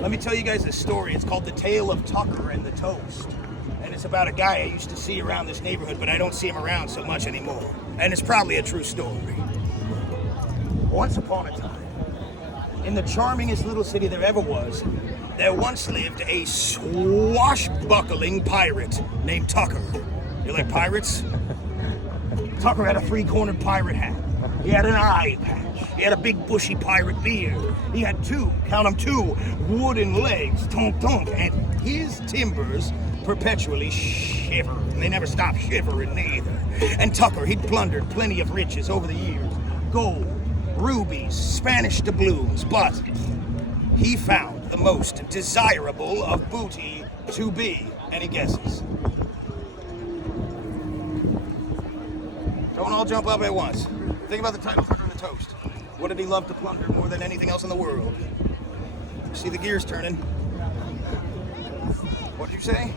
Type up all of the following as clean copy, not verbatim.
Let me tell you guys this story. It's called The Tale of Tucker and the Toast. And it's about a guy I used to see around this neighborhood, but I don't see him around so much anymore. And it's probably a true story. Once upon a time, in the charmingest little city there ever was, there once lived a swashbuckling pirate named Tucker. You like pirates? Tucker had a three-cornered pirate hat. He had an eye patch. He had a big bushy pirate beard. He had two wooden legs, tonk, and his timbers perpetually shiver. And they never stopped shivering neither. And Tucker, he'd plundered plenty of riches over the years. Gold, rubies, Spanish doubloons, but he found the most desirable of booty to be. Any guesses? Don't all jump up at once. Think about the title, Tucker and the Toast. What did he love to plunder more than anything else in the world? See the gears turning. What'd you say?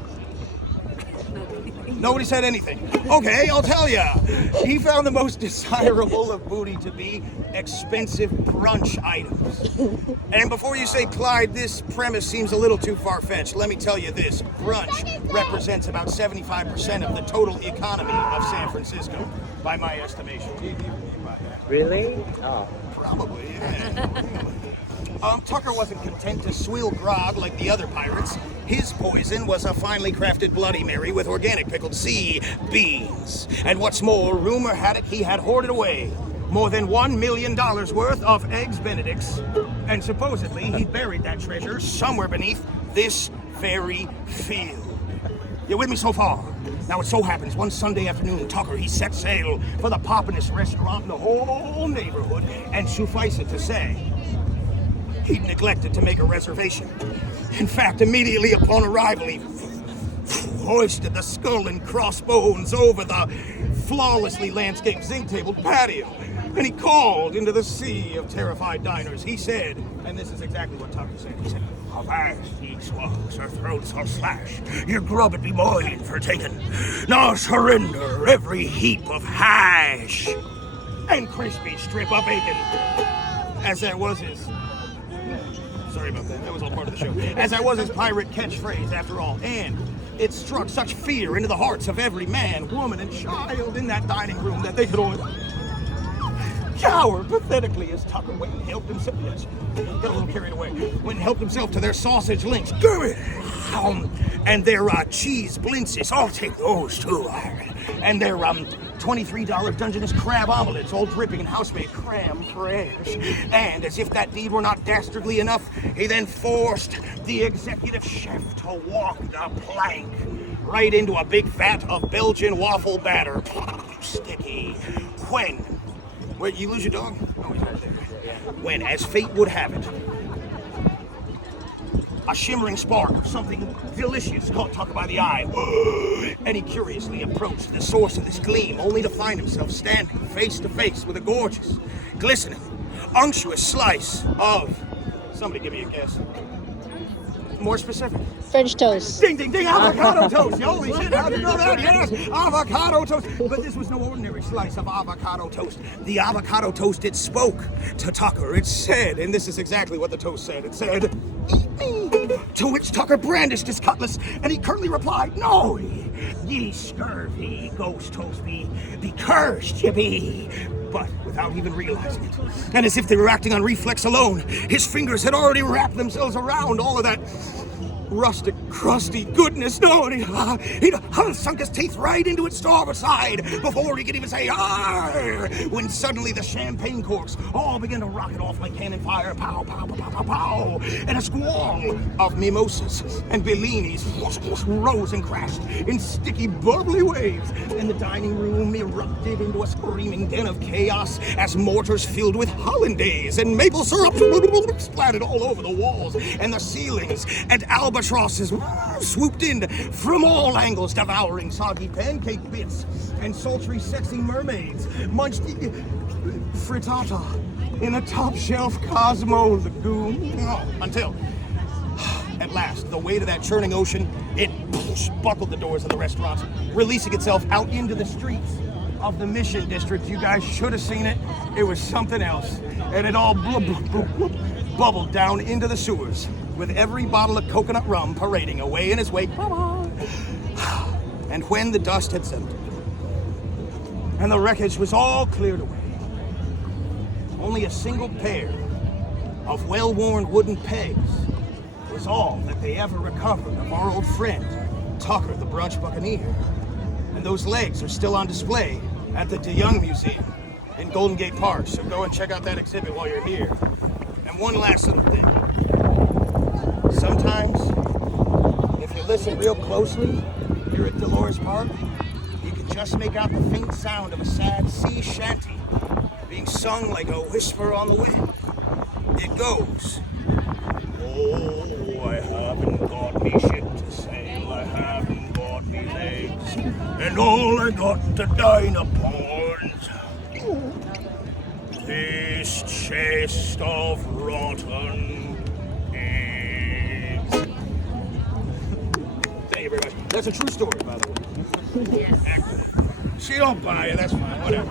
Nobody said anything. Okay, I'll tell ya. He found the most desirable of booty to be expensive brunch items. And before you say, Clyde, this premise seems a little too far-fetched, let me tell you this. Brunch represents about 75% of the total economy of San Francisco, by my estimation. Really? Oh. Probably, yeah. Tucker wasn't content to swill grog like the other pirates. His poison was a finely crafted Bloody Mary with organic pickled sea beans. And what's more, rumor had it he had hoarded away more than $1 million worth of Eggs Benedicts. And supposedly he buried that treasure somewhere beneath this very field. You with me so far? Now it so happens one Sunday afternoon, Tucker, he set sail for the poppin'est restaurant in the whole neighborhood, and suffice it to say, he'd neglected to make a reservation. In fact, immediately upon arrival, he hoisted the skull and crossbones over the flawlessly landscaped zinc-tabled patio, and he called into the sea of terrified diners. He said, and this is exactly what Tucker said, he said, "Avast, ye swallows, our throats are slashed, your grub it be mine for taking. Now surrender every heap of hash and crispy strip of bacon." As that was his... Sorry about that was all part of the show. As that was his pirate catchphrase, after all. And it struck such fear into the hearts of every man, woman, and child in that dining room that they could only cower pathetically as Tucker went and helped himself. Yes, got a little carried away. Went and helped himself to their sausage links. And their cheese blintzes. I'll take those too. And their $23 Dungeness crab omelets, all dripping in house-made creme fraiche. And as if that deed were not dastardly enough, he then forced the executive chef to walk the plank right into a big vat of Belgian waffle batter. Sticky. Wait, you lose your dog? Oh, he's right there. When, as fate would have it, a shimmering spark of something delicious caught Tucker by the eye, and he curiously approached the source of this gleam, only to find himself standing face to face with a gorgeous, glistening, unctuous slice of... Somebody give me a guess. More specific. French toast. Ding, ding, ding, avocado toast. Holy shit, how did you know that? Yes, avocado toast. But this was no ordinary slice of avocado toast. The avocado toast, it spoke to Tucker. It said, and this is exactly what the toast said. It said, "Eat me." To which Tucker brandished his cutlass, and he curtly replied, "No, ye scurvy ghost toast be cursed ye be." But without even realizing it, and as if they were acting on reflex alone, his fingers had already wrapped themselves around all of that rustic, crusty goodness. No, and he'd sunk his teeth right into its starboard side before he could even say "arr," when suddenly the champagne corks all began to rocket off like cannon fire. Pow, pow, pow, pow, pow, pow. And a squall of mimosas and bellinis rose and crashed in sticky, bubbly waves, and the dining room erupted into a screaming den of chaos as mortars filled with hollandaise and maple syrup splattered all over the walls and the ceilings, and albatrosses swooped in from all angles, devouring soggy pancake bits, and sultry, sexy mermaids munched frittata in a top-shelf Cosmo lagoon. Until, at last, the weight of that churning ocean, it buckled the doors of the restaurant, releasing itself out into the streets of the Mission District. You guys should have seen it. It was something else. And it all bubbled down into the sewers with every bottle of coconut rum parading away in his wake. And when the dust had settled, and the wreckage was all cleared away, only a single pair of well-worn wooden pegs was all that they ever recovered of our old friend, Tucker the Brunch Buccaneer. And those legs are still on display at the DeYoung Museum in Golden Gate Park, so go and check out that exhibit while you're here. And one last little thing. Sometimes, if you listen real closely here at Dolores Park, you can just make out the faint sound of a sad sea shanty being sung like a whisper on the wind. It goes, "Oh, I haven't got me ship to sail, I haven't got me legs, and all I got to dine upon's this chest of rotten eggs." Thank you very much. That's a true story, by the way. Yes. She don't buy it, that's fine, whatever.